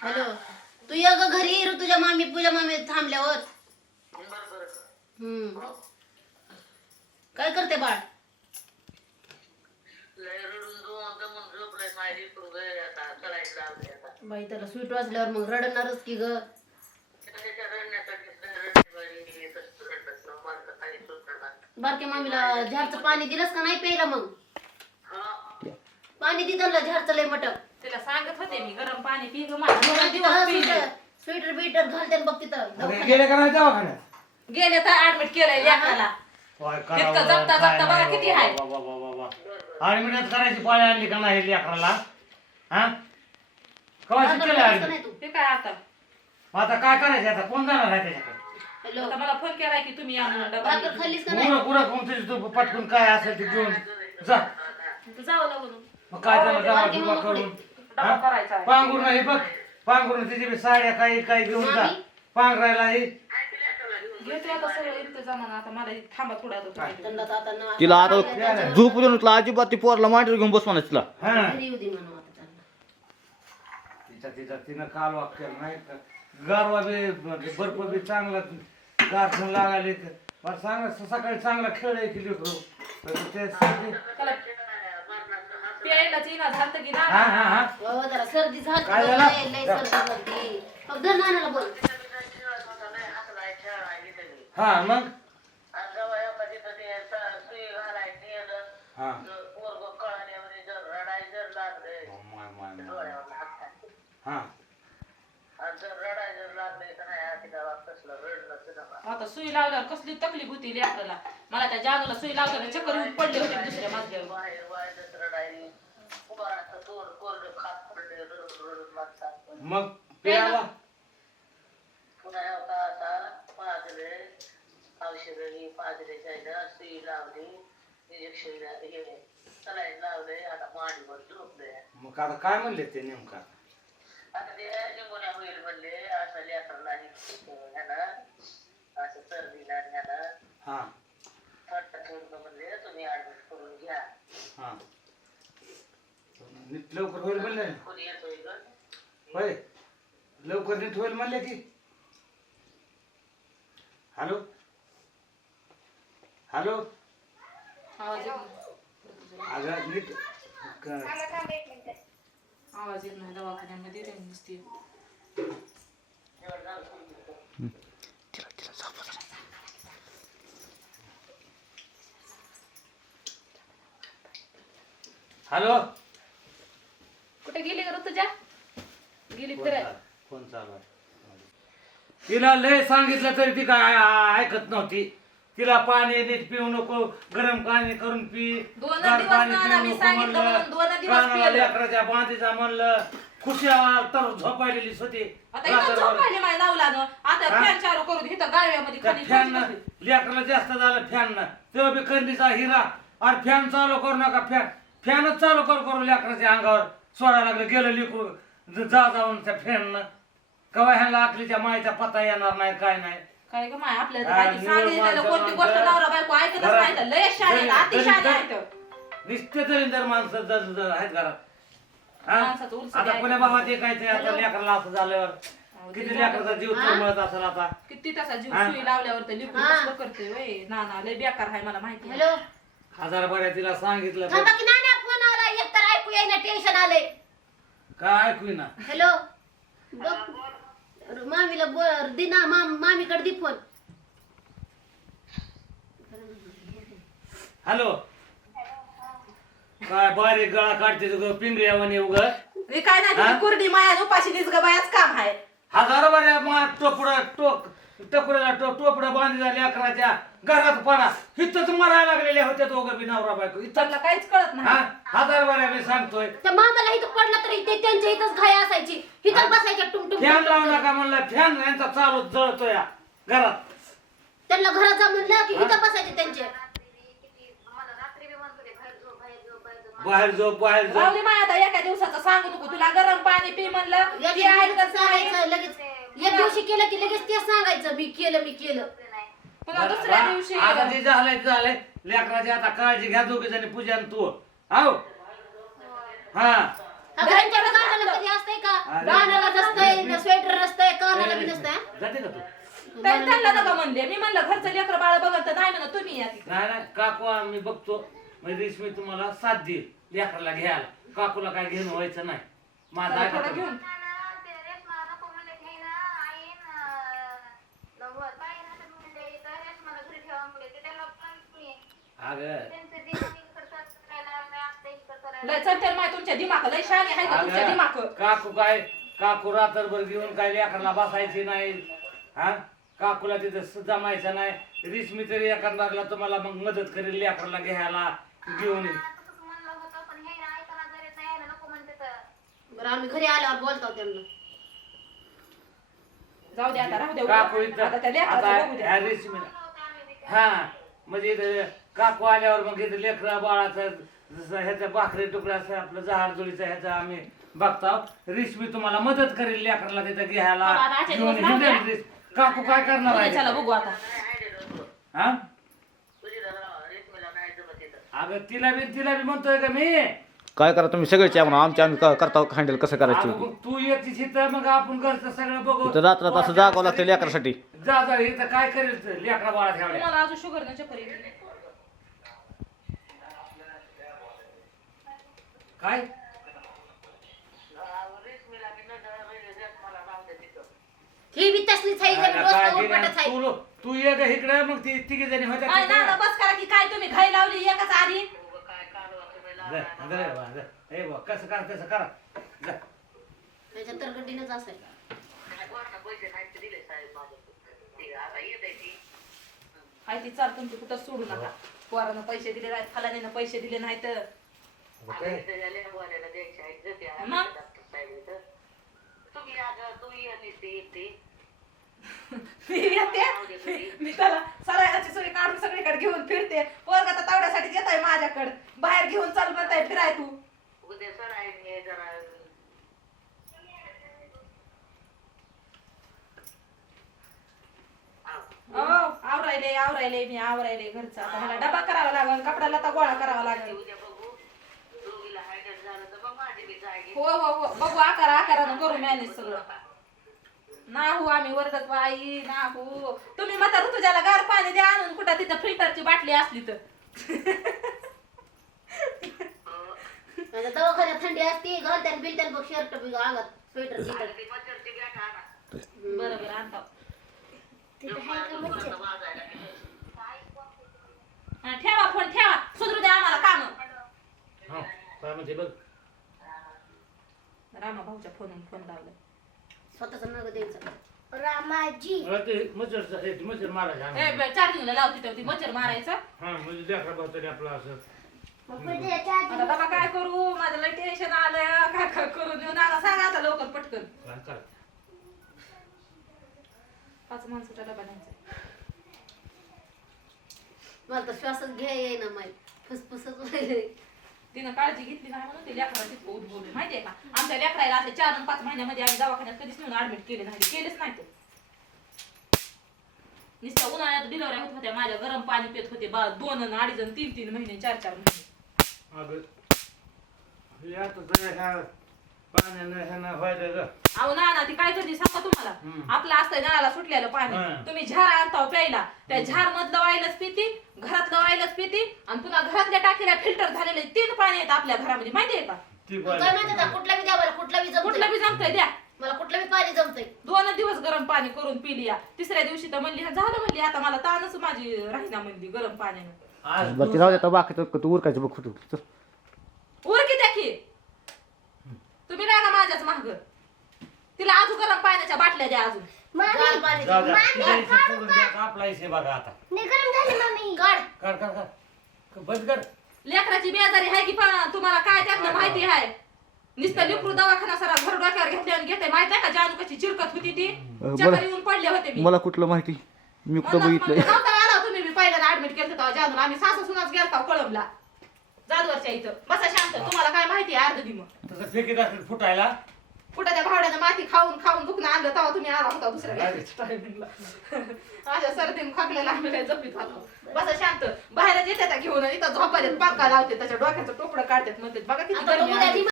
Hello. तू ये ग घरी ऋतुजा मामी पूजा मामी थांबल्यावर. हम्म. काय करते बाळ? बाई त्याला स्वीट वाजल्यावर मग रडणारच की ग. बारक्या मामीला झारचं पाणी दिलंस का नाही प्यायला मग? पाणी दे त्यांना झारचं लय मटक तिला सांगत होते मी गरम पाणी पी ग माझ्या दोन दिवस पिले. स्वेटर बिटर घालते बघ तिथं अरे. गेले का नाही दवाखान्यात? गेले तर ऍडमिट केलंय लेकराला काय इतकं करावं, जपता काय जपता बघा नाही, किती आहे. वा, वा, वा, वा, वा, वा. आणि मी करायची पाळी आणली का नाही लेकराला? हा? कवाची दाखल केलं केलंस का आणली? नाही तू? ते काय आता? आता काय करायचं आता? कोण जाणार आहे त्याच्याकडे? हॅलो. आता मला फोन केलाय की तुम्ही आणून डबा भाकर खाल्लीस का नाही? पुरं पुरं कोण तुझी तू पटकून काय असेल ते घेऊन जा. जावं लागून मग काय त्याला जावा करून डबा हा? करायचा आहे. पांघरून नाही बघ. पांघरून तिची बी साड्या काही काही घेऊन जा? पांघरायला ही घेते आता सगळं इंतजाम आता मला इथं थांबा थोडा आता तुम्ही. त्यांना तर आता ना- तिला आता झोप देऊन तुला अजिबात ती पोरला मांडीवर घेऊन बसवायचं तिला. हा. घरी येऊ दे म्हणून आता त्यांना. तिचा तिचा तिनं काल वाक्य नाही का? गारवा बी बर्फ बी चांगला गारठण लागायले बरं सांग सकाळी चांगला खेळ आहे की लेकरू तर ते त्याला झालं की हा ना हा हा. बाबा जरा सर्दी झाली काय बघ, झालं? लय- लय सर्दी झाली. मग धर नानाला बोल हा मग? हा. माय, माय, माय. हा. आता सुई लावल्यावर कसली तकलीफ होती लेकराला? मला त्या जानूला सुई लावताना चक्कर येऊन पडले होते दुसऱ्या माझ्यावर मग प्याला औषधी पाजरेच्या सुई लावली इंजेक्शन हे सलाईन लावले आता मांडीवर झोपले मग आता काय म्हणले ते नेमका आता? ते निमोनिया होईल म्हणले असं लेकरला असं सर्दीला ह्याला हा. ठेवलं म्हणले तुम्ही ऍडमिट करून घ्या हा. नीट लवकर होईल म्हणले. होय. लवकर नीट होईल म्हणले की. हॅलो. हॅलो. आवाज येत नाही. अगं नीट क- आवाज येत नाही दवाखान्यामध्ये रे नुसती हॅलो कुठे गेली का तुझ्या गेली फोन तर चालू- फोन चालू आहे. तिला लय सांगितलं तरी ती काय ऐकत नव्हती तिला पाणी नीट पिऊ नको गरम पाणी करून पी दोन गार दिवस पाणी ना पिऊ आम्ही नको सांगितलं म्हणलं. म्हणून दोन दिवस कानाला पिलं. लेकराच्या बांधीचा म्हणलं खुशिया तर झोपायलेलीच होती आता इथं रात्रभर. झोपायले माझ्या लावला आता हा? फॅन चालू करून इथं गाव्यामध्ये त्या खाली फॅन खुर्ची बसली. लेकराला जास्त झालं फॅन तेव्हा बी कंदीचा हिरा आणि फॅन चालू करू नका फॅन फॅनच चालू करू करू लेकराच्या अंगावर सोडायला लागलं गेलं लेकरू ज- जा जाऊन त्या फॅन कवा ह्यांना आखलीच्या मायचा पत्ता येणार नाही काय नाही. काय ग माय आपल्या हा, आधी निवड सांगितलेलं माणसं कोणती गोष्ट माणसं. नवरा बायको ऐकतच घरात- नाही तर लय शाळे घरी- अति घरी- शाळे घरी- आहेत. निश्चित दलिंदर माणसं ज- ज- आहेत घरात. हा? माणसाचं उलसं आता द्यायचं. कोण्या बाबा ते काय ते आता लेकराला असं झाल्यावर. किती लेकराचा जीव तुळमळत असेल आता. किती तसा जीव हा? सुई लावल्यावर तर हा. कसलं करते वय. ना ना लय बेकार आहे मला माहिती आहे. हॅलो? हजार बऱ्या तिला सांगितलं पण थांबा की नाना फोन आला एक तर ऐकू येईना टेन्शन आले काय ऐकू ना हॅलो. बघ. अरे मामीला बोल दे ना माम मामीकडे दे फोन. हॅलो. काय बारीक गळा काढते तुझं पिंगळ्या म्हणे उग. हे काय नाही कुरडी माया उपाशी निस बायाच काम आहे. हजार बऱ्या मा टोपडा टोक टोपड्याला टो टोपडा बांधी झाले अकराच्या घरात पडा. इथंच मरायला लागलेल्या होत्या दोघं बी नवरा बायको. इथं त्यांना काहीच कळत हा? नाही हजार बऱ्या मी सांगतोय. त्या मामाला इथं पडलं तरी ते त्यांच्या इथंच घाया असायची. इथं बसायच्या टुमटुम फॅन लावू नका म्हणलं. फॅन यांचा चालू जळतोय घरात. त्यांना घरात जा म्हणलं की इथं बसायचे त्यांचे. बाहेर झोप बाहेर राहुली माया आता एका दिवसाचं सांगू नको. तुला गरम पाणी पी म्हणलं. एक ते ऐकत नाही. सांगायचं लगेच एक दिवशी केलं की लगेच ते सांगायचं मी केलं मी केलं. पुन्हा दुसऱ्या दिवशी आता ते झालंय ते झालंय. लेकराची आता काळजी घ्या दोघी जणी पूजा आणि तू. आहो हा. हा, घरांच्या गाण्याला कधी असतंय का? अरे. गाण्याला नसतंय जाते का तू? तरी त्यांना नका म्हणले मी म्हणलं घरचं लेकर बाळ बघत तर नाही म्हणत तुम्ही या तिकडे. नाही नाही काकू आम्ही बघतो. म्हणजे रेशमी तुम्हाला साथ देईल लेकराला घ्यायला. काकूला काय घेणं व्हायचं नाही. माझा थोडं. घेऊन. अगं. लय चलते माय तुमच्या दिमाग लय शाने आहे का तुमच्या दिमाग? अगं, काकू काय काकू रात्रभर घेऊन काय लेकराला बसायची नाही. हा? काकूला तिथं स- जमायचं नाही. रेशमी तरी एखाद लागला तुम्हाला मग मदत करेल लेकराला घ्यायला घेऊन. बरं आम्ही घरी आल्यावर बोलतो त्यांना. जाऊ दे आता राहू दे काकू इथं. आता त्या लेकराचं बघू रेशमी हा म्हणजे इथं काकू आल्यावर मग इथं लेकरा बाळाचं जसं ह्याच्या भाकरी तुकड्याचं आपलं जहार जोडीचं ह्याचं आम्ही बघतो. रेशमी तुम्हाला मदत करेल लेकराला तिथं घ्यायला. बाबा, आता आजच्या घेऊन दिवस राहू द्या. हिंडेल रेश- काकू काय करणार उद्या चला आहे बघू आता. हा? इथं अगं तिला बी तिला बी म्हणतोय का मी? काय करा तुम्ही? सगळेच या म्हणा. आमच्या आम्ही क- करता हँडल कसं करायचं? अगं मग तू येतीस इथं मग आपण घरचं सगळं बघू. इथं रात्रात असं जागावं लागतं लेकरासाठी. जा जा इथं काय करेल ते? लेकरा बाळा ठेवल्या. अजून शुगर न चक्कर येते. काय? बी ही आहे काय रोज तू तू ये ग इकडे मग ती तिघी जणी होत्या काय बस करा की काय तुम्ही घाई लावली एकच आधी. जा, लावा जा रे बा, जा. ए बा, कसं करा तसं करा. जा. त्याच्या तरकटीनच असेल ते हाय चाल तुमची कुठं सोडू नका. पोरानं पैसे दिले नाहीत फलानीनं पैसे दिले नाहीत. मी येते. मी त्याला सरायची सगळी काढून सगळीकडे घेऊन फिरते. पोरगा तर तेवढ्यासाठी येत आहे माझ्याकडे. बाहेर घेऊन चाल फिराय तू. उद्या सर आहे मी जरा. हो आवरायले आवरायले मी आवरायले घरचं. आता मला डबा करावा लागल कपडा लता गोळा करावा लागल उद्या बघू दोघीला हायडर झालं तर मग माझी बी जागी हो हो हो. बघू आकार आकारानं करू मॅनेज सगळं. ना हो आम्ही वरदत बाई ना हो. तुम्ही म्हणता ऋतुजाला गार पाणी द्या आणून कुठं तिथं फिल्टरची बाटली असली तर. आता दवाखान्यात थंडी असते घालत्यात बिलत्यात बघ शर्ट बी अंगात स्वेटर बरोबर आणता. हा, ठेवा फोन ठेवा सुधरू द्या आम्हाला काम हो, काय म्हणते बघ. रामा भाऊच्या फोनून फोन लावला स्वतःच नग द्यायचं रामाजी. अरे ते मच्छर ए, ते मच्छर मारायचं ए आम्हाला. चार्जिंगला लावती तेव्हा ती मच्छर मारायचं. हा म्हणजे लेकरा भाऊ तरी आपलं असं. आता बाबा काय करू? माझं लय टेन्शन आलं काय काय करू? देऊ ना सांगा आता लवकर पटकन. काय पाच माणसाचा डबा न्यायचा. मला तर श्वासच घ्या येईना माहीत फुसफुसच व्हायलंय. तिनं काळजी घेतली नाही म्हणून ते लेकरा तिथं उद्भवले माहितीये का? आमच्या लेकराला असे चार आणि पाच महिन्यामध्ये आम्ही दवाखान्यात कधीच नेऊन ऍडमिट केले नाही. केलेच नाही ते. नुसत्या उन्हाळ्यात डिलिव्हऱ्या होत होत्या माझ्या गरम पाणी पित होते बा. दोन आणि अडीच आणि तीन तीन महिने चार चार महिने. अगं हे आता ह्या पाण्यानं ह्यानं व्हायलं ग अहो ना ना ती काय करते सांगा तुम्हाला. आपलं असतंय नळाला सुटलेलं पाणी. हं. तुम्ही झार आणता प्यायला. त्या झार मधलं वाईलच पिती घरातलं वाईलच पिती आणि पुन्हा घरातल्या टाकीला फिल्टर झालेले तीन पाणी आहेत आपल्या घरामध्ये. माहितीये का? ती काय माहिती का कुठला बी द्या मला कुठला बी कुठलं जमतंय बी जमतंय द्या. मला कुठलं बी पाणी जमतंय. दोन दिवस गरम पाणी करून पिली या. तिसऱ्या दिवशी तर म्हणली "हा, झालं म्हणली आता मला ताणच माझी राहिना म्हणली गरम पाण्यानं. आज बरं ते बाकी तू उरकायचं बघ कुठं. उरकी द्या की. तुम्ही लागा माझ्याच माग? तिला अजून गरम पाण्याच्या बाटल्या द्या अजून. गार पाणी जाऊ द्या. तिचा हिस्सा सोडून द्या, आपला हिस्से बघा आता. गरम झाली मम्मी काढ कर कर कर बंद कर. लेकराची बेजारी आहे की पण तुम्हाला काय त्यातलं माहिती आहे? नुसतं लिकरू दवाखाना सरा घर डोक्यावर घेतले आणि घेते माहीत आहे का जानू कशी चिरकत होती ती. चक्कर येऊन पडले होते मी. मला कुठलं माहिती? मी कुठं बघितलंय? नव्हतं आला तुम्ही. मी पहिल्यांदा ऍडमिट केलं तेव्हा. जानून आम्ही सासू सुनाच गेलता कळमला जादवरच्या इथं. बसा शांत. तुम्हाला काय माहिती आहे अर्ध दिम तसं फेकीत असेल फुटायला? कुठं त्या भावड्यानं माती खाऊन खाऊन दुखणं आणलं तेव्हा तुम्ही आला होता दुसऱ्या काय? टायमिंगला माझ्या सर्दीन खाकलेला आम्ही लय जपीत होतो. बसा शांत. बाहेरच येते त्या घेऊन इथं झोपायला पंखा लावते त्याच्या डोक्याचं टोपडं काढतात म्हणते बघा किती गरमी आहे.